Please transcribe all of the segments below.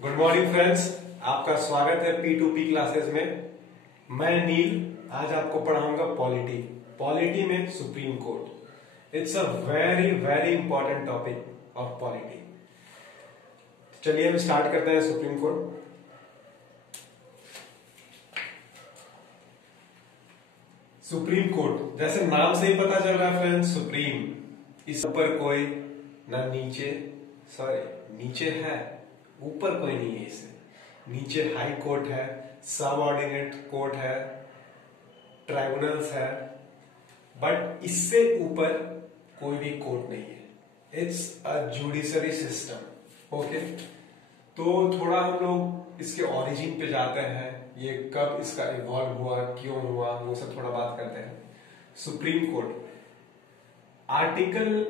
Good morning friends, आपका स्वागत है P2P क्लासेस में। मैं नील आज आपको पढ़ाऊंगा पॉलिटी। पॉलिटी में supreme court. It's a very very important topic of polity. चलिए हम स्टार्ट करते हैं सुप्रीम कोर्ट। सुप्रीम कोर्ट जैसे नाम से ही पता चल रहा है फ्रेंड्स, सुप्रीम। इस ऊपर कोई ना नीचे, नीचे है, ऊपर कोई नहीं है। इससे नीचे हाई कोर्ट है, सब ऑर्डिनेट कोर्ट है, ट्राइब्यूनल्स है, बट इससे ऊपर कोई भी कोर्ट नहीं है। It's a judiciary system. Okay, तो थोड़ा हम लोग इसके ओरिजिन पे जाते हैं, ये कब इसका इवॉल्व हुआ, क्यों हुआ, वो सब थोड़ा बात करते हैं। Supreme Court article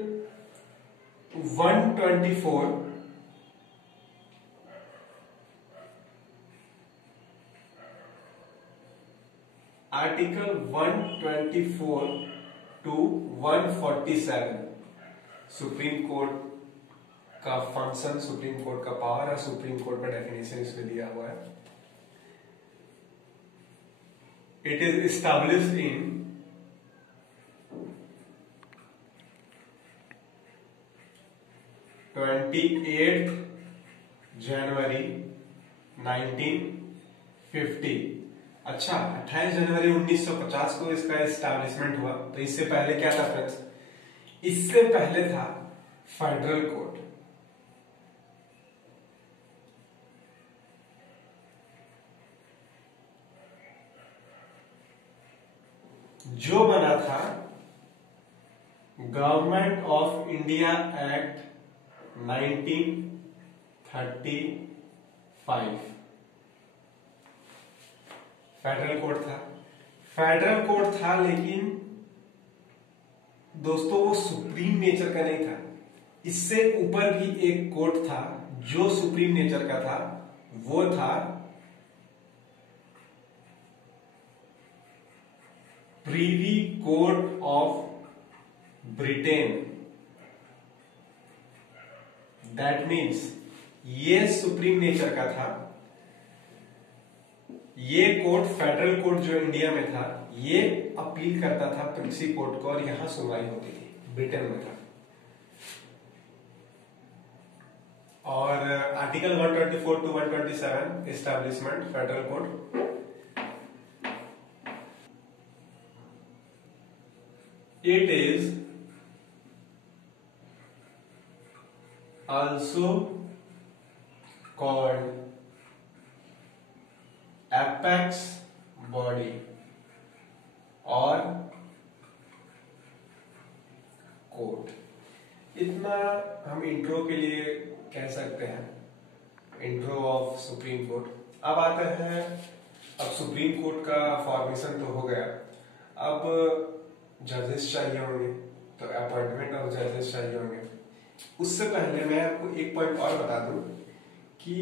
124 article 124 to 147 Supreme Court का फंक्शन, सुप्रीम कोर्ट का पावर और सुप्रीम कोर्ट का डेफिनेशन इसमें दिया हुआ है। It is established in 28 January 1950। अच्छा, 28 जनवरी 1950 को इसका एस्टैब्लिशमेंट हुआ। तो इससे पहले क्या था फ्रेंड्स? इससे पहले था फेडरल कोर्ट। जो बना था government of India act 1935। Federal court था। फेडरल कोर्ट था, लेकिन दोस्तों वो सुप्रीम नेचर का नहीं था। इससे ऊपर भी एक कोर्ट था जो सुप्रीम नेचर का था, वो था Privi court of Britain. That means ये सुप्रीम नेचर का था। ये कोर्ट, फेडरल कोर्ट जो इंडिया में था, ये अपील करता था प्रिंसी कोर्ट को, और यहां सुनवाई होती थी। ब्रिटेन में था। और article 124 to 127 establishment federal court. It is also called apex body और कोर्ट। इतना हम इंट्रो के लिए कह सकते हैं, इंट्रो ऑफ सुप्रीम कोर्ट। अब आते हैं, अब सुप्रीम कोर्ट का फॉर्मेशन तो हो गया। अब जजेस चाहिए होंगे, तो अपॉइंटमेंट ऑफ जजेस चाहिए होंगे। उससे पहले मैं आपको एक पॉइंट और बता दूं कि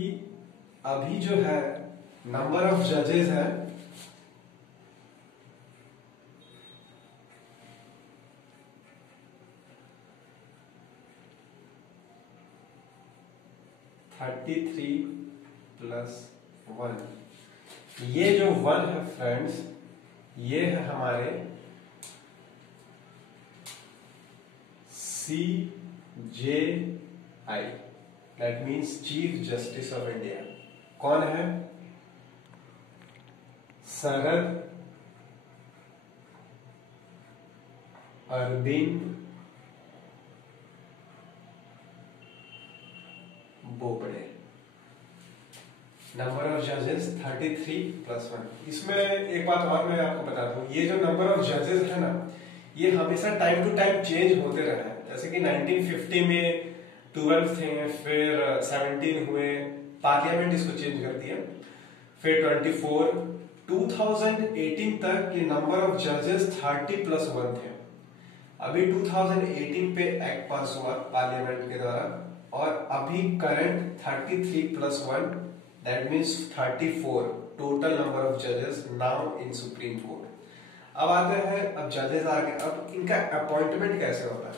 अभी जो है नंबर ऑफ जजेस है 33 प्लस 1। ये जो 1 है फ्रेंड्स, ये है हमारे CJI, that means chief justice of India. कौन है? शरद अरविंद बोबड़े। नंबर ऑफ जजेस 33 प्लस 1। इसमें एक बात और मैं आपको बता दूं, ये जो नंबर ऑफ जजेस है ना, ये हमेशा टाइम टू टाइम चेंज होते रहे हैं। जैसे कि 1950 में 12 थे, फिर 17 हुए, पार्लियामेंट इसको चेंज करती है, फिर 24, 2018 तक ये नंबर ऑफ जजेस 30 प्लस 1 थे। अभी 2018 पे एक्ट पास हुआ पार्लियामेंट के द्वारा, और अभी current 33 plus 1, that means 34 total number of जजेस नाउ इन सुप्रीम कोर्ट। अब आते हैं, अब जजेस आ गए, अब इनका अपॉइंटमेंट कैसे होता है।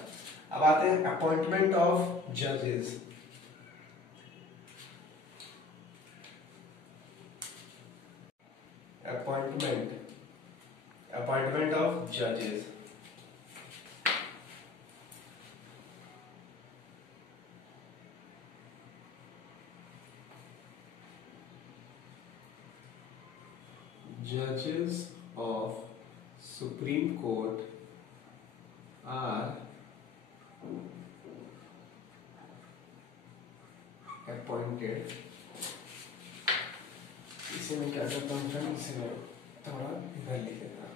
अब आते हैं अपॉइंटमेंट ऑफ जजेस। appointment of judges. Judges of Supreme Court are appointed. इसे मैं क्या करता हूँ फ्रेंड, इसे मैं थोड़ा इधर लिख देता हूँ,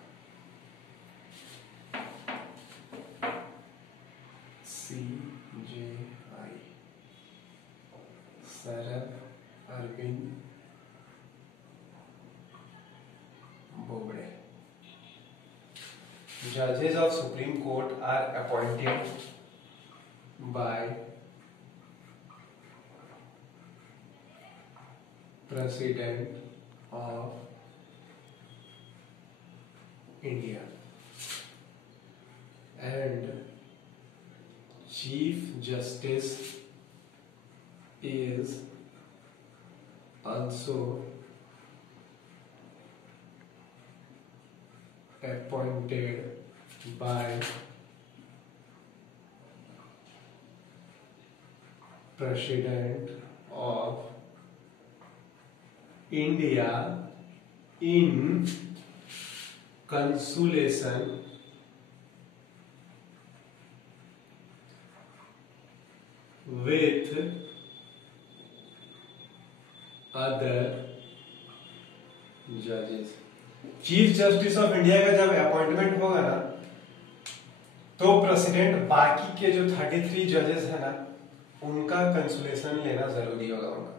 CJI Sharad Arvind Bobde. Judges of Supreme Court are appointed by President of India and Chief Justice is also appointed by President of India in consultation with other judges. Chief justice of India का जब appointment होगा ना, तो president बाकी के जो 33 जजेस है ना, उनका कंसुलेशन लेना जरूरी होगा उनका.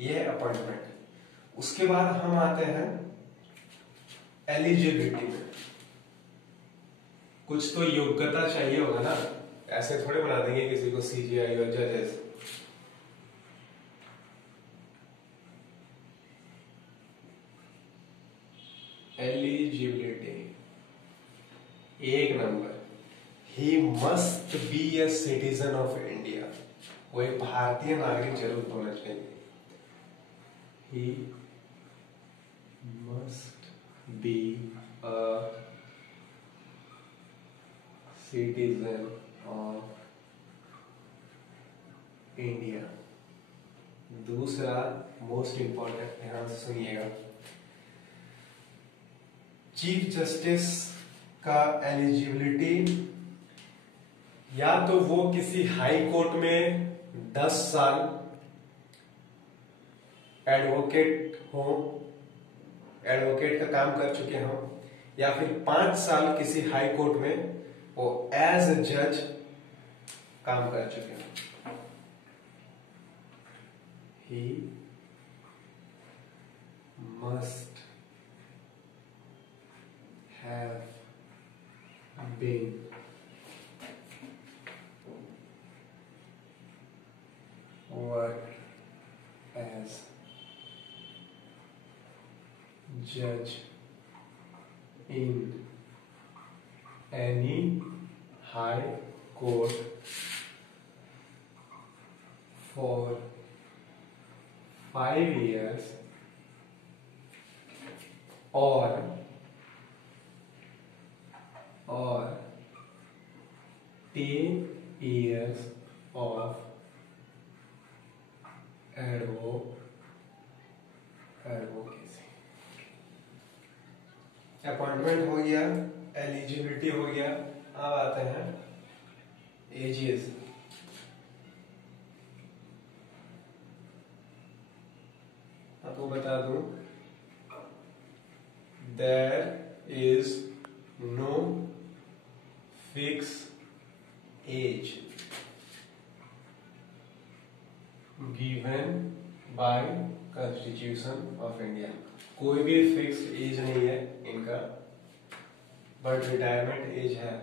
यह है अपॉइंटमेंट. उसके बाद हम आते हैं एलिजिबिलिटी में. कुछ तो योग्यता चाहिए होगा ना, ऐसे थोड़े बना देंगे किसी को सीजीआई और जजेस. एलिजिबिलिटी, एक number, he must be a citizen of India. वो एक भारतीय नागरिक जरूर होना चाहिए. He must be a citizen of India. दूसरा मोस्ट इंपॉर्टेंट, ध्यान से सुनिएगा, चीफ जस्टिस का एलिजिबिलिटी, या तो वो किसी हाई कोर्ट में 10 साल एडवोकेट हो, एडवोकेट का काम कर चुके हो, या फिर 5 साल किसी हाई कोर्ट में वो एज ए जज काम कर चुके हो. He must have been worked as judge in any high court for 5 years or 10 years of advocacy. Appointment हो गया, एलिजिबिलिटी हो गया. अब आते हैं एजेस. आपको बता दूं, there is no fixed age given by Constitution of India. कोई भी फिक्स्ड एज नहीं है इनका, बट रिटायरमेंट एज है.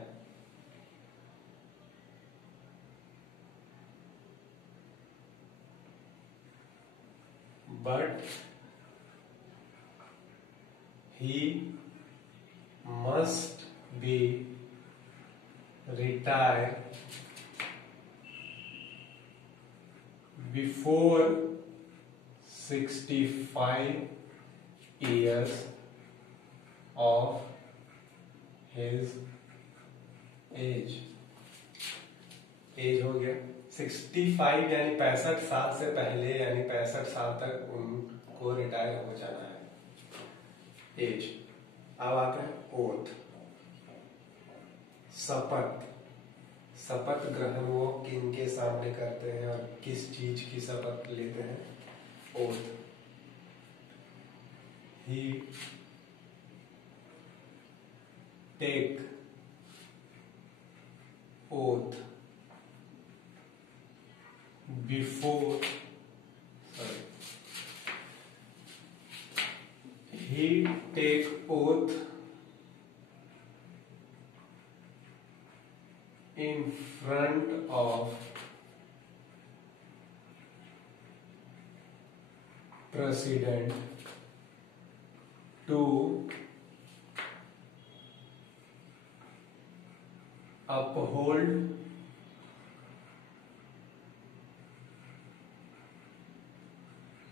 But he must be retire before 65 years of his age, age हो गया 65 यानी 65 साल से पहले, यानी 65 साल तक उनको रिटायर हो जाना है, एज। अब आते हैं ओथ, शपथ। शपथ ग्रहण वो किनके सामने करते हैं और किस चीज की शपथ लेते हैं, oath. He take oath before, he take oath in front of president to uphold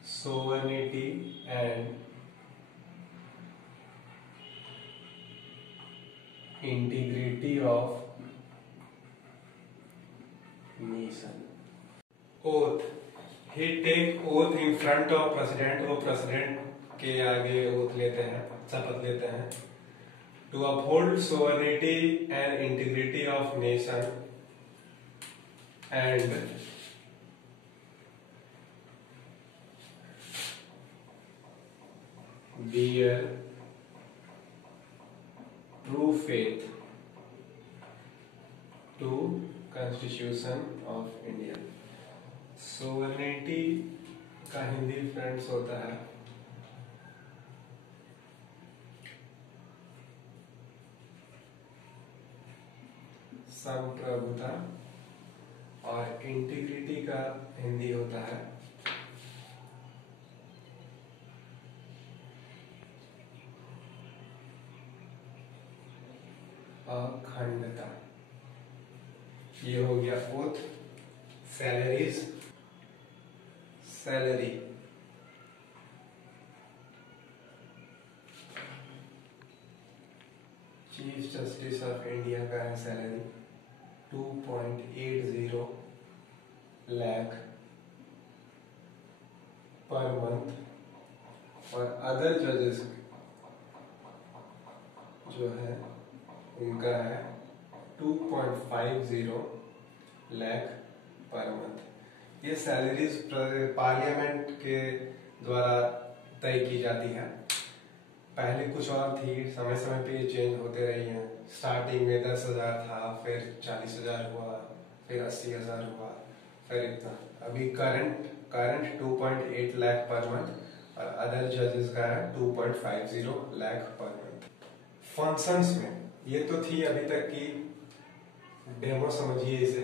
sovereignty and integrity of nation. Oath. He take oath in front of president, वो president के आगे oath लेते हैं, शपथ लेते हैं, to uphold sovereignty and integrity of nation and bear true faith to Constitution of India. Sovereignty का Hindi friends होता है संप्रभुता, और इंटीग्रिटी का हिंदी होता है अखंडता। ये हो गया oath. Salaries, salary, chief justice of India का है सैलरी 2.80 लाख पर मंथ, और अदर जजेस जो है उनका है 2.50 लाख पर मंथ। ये सैलरीज पार्लियामेंट के द्वारा तय की जाती है। पहले कुछ और थी, समय समय पे ये चेंज होते रही हैं। स्टार्टिंग में 10,000 था, फिर 40,000 हुआ, फिर 80,000 हुआ, फिर इतना। अभी करंट 2.8 लाख पर मंथ, और अदर जजेस का है 2.50 लाख पर मंथ। फंक्शंस में ये तो थी अभी तक की डेमो, समझिए इसे।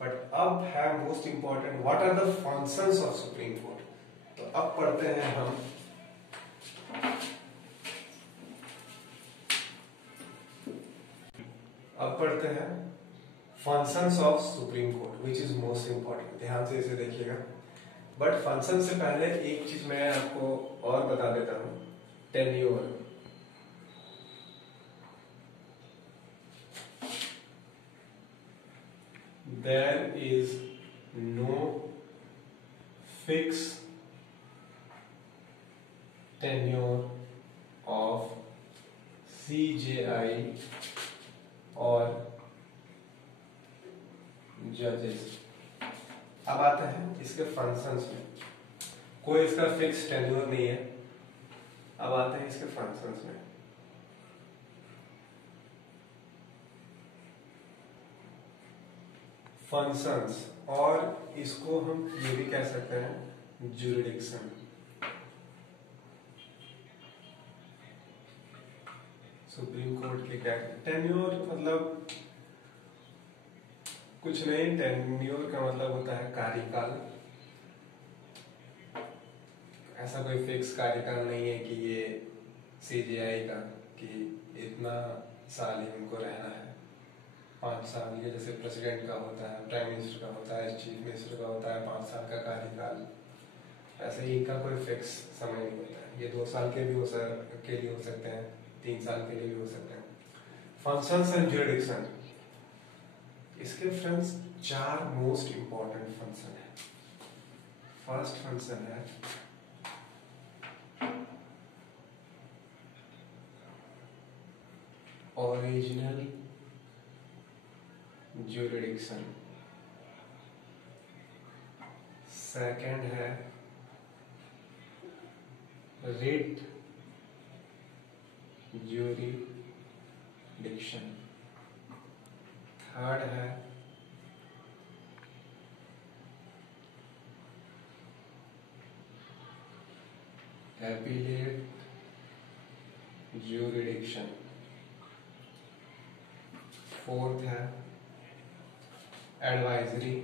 बट अब है most important, what are the functions of Supreme Court. तो अब पढ़ते हैं हम functions of Supreme Court, which is most important. ध्यान से इसे देखिएगा। बट फंक्शन से पहले एक चीज मैं आपको और बता देता हूं, tenure. There is no fixed tenure of CJI और जजेस। अब आते हैं इसके फंक्शंस में। कोई इसका फिक्स टेन्योर नहीं है। अब आते हैं इसके फंक्शंस में। फंक्शंस, और इसको हम ये भी कह सकते हैं ज्यूरिडिक्शन। सुप्रीम कोर्ट के क्या टेन्योर मतलब कुछ नहीं, टेन्योर का मतलब होता है कार्यकाल। ऐसा कोई फिक्स कार्यकाल नहीं है कि ये सीजीआई का कि इतना साल ही उनको रहना है, 5 साल। ये जैसे प्रेसिडेंट का होता है, प्राइम मिनिस्टर का होता है, चीफ मिनिस्टर का होता है 5 साल का कार्यकाल। ऐसे ही इनका कोई फिक्स समय नहीं होता है। ये 2 साल के भी के लिए हो सकते हैं, 3 साल के लिए भी हो सकता है। फंक्शंस एंड ज्यूरिडिक्शन, इसके फ्रेंड्स 4 मोस्ट इंपॉर्टेंट फंक्शन है। फर्स्ट फंक्शन है ओरिजिनल ज्यूरिडिक्शन, सेकंड है रिट ज्यूरिडिक्शन, थर्ड है एपीलेट ज्यूरिडिक्शन, फोर्थ है एडवाइजरी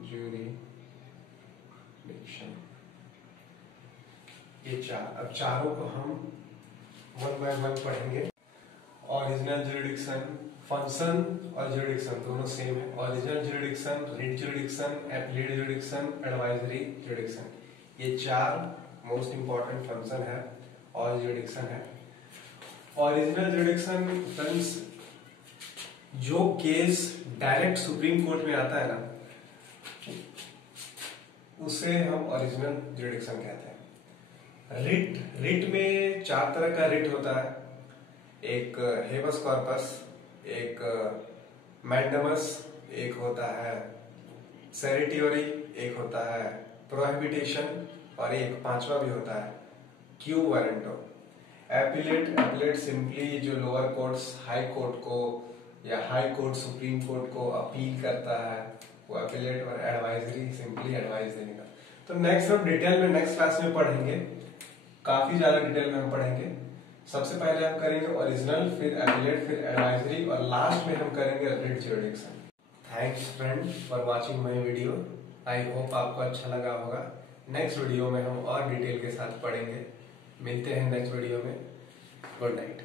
ज्यूरिडिक्शन। ये 4, अब चारों को हम 1 बाय 1 पढ़ेंगे। ओरिजिनल ज्यूरिडिक्शन, फंक्शन और ज्यूरिडिक्शन दोनों सेम है। Original jurisdiction, writ jurisdiction, appellate jurisdiction, advisory jurisdiction, ये 4 मोस्ट इंपॉर्टेंट फंक्शन है और ज्यूरिडिक्शन है। ओरिजिनल ज्यूरिडिक्शन फ्रेंड्स, जो केस डायरेक्ट सुप्रीम कोर्ट में आता है ना, उसे हम ओरिजिनल ज्यूरिडिक्शन कहते हैं। रिट में 4 तरह का रिट होता है, एक हेबस कॉर्पस, एक मैंडमस, एक होता है सेरिटोरी, एक होता है प्रोहिबिटेशन और एक 5वां भी होता है क्यू वारंटो। एपीलेट सिंपली जो लोअर कोर्ट्स हाई कोर्ट को या हाई कोर्ट सुप्रीम कोर्ट को अपील करता है, वो एपीलेट। और एडवाइजरी सिंपली एडवाइस देने का। तो नेक्स्ट हम डिटेल में नेक्स्ट क्लास में पढ़ेंगे, काफी ज्यादा डिटेल में हम पढ़ेंगे। सबसे पहले हम करेंगे ओरिजिनल, फिर एपीलेट, फिर एडवाइजरी और लास्ट में हम करेंगे writ jurisdiction. Thanks friend for watching my video. I hope आपको अच्छा लगा होगा। नेक्स्ट वीडियो में हम और डिटेल के साथ पढ़ेंगे। मिलते हैं नेक्स्ट वीडियो में। Good night.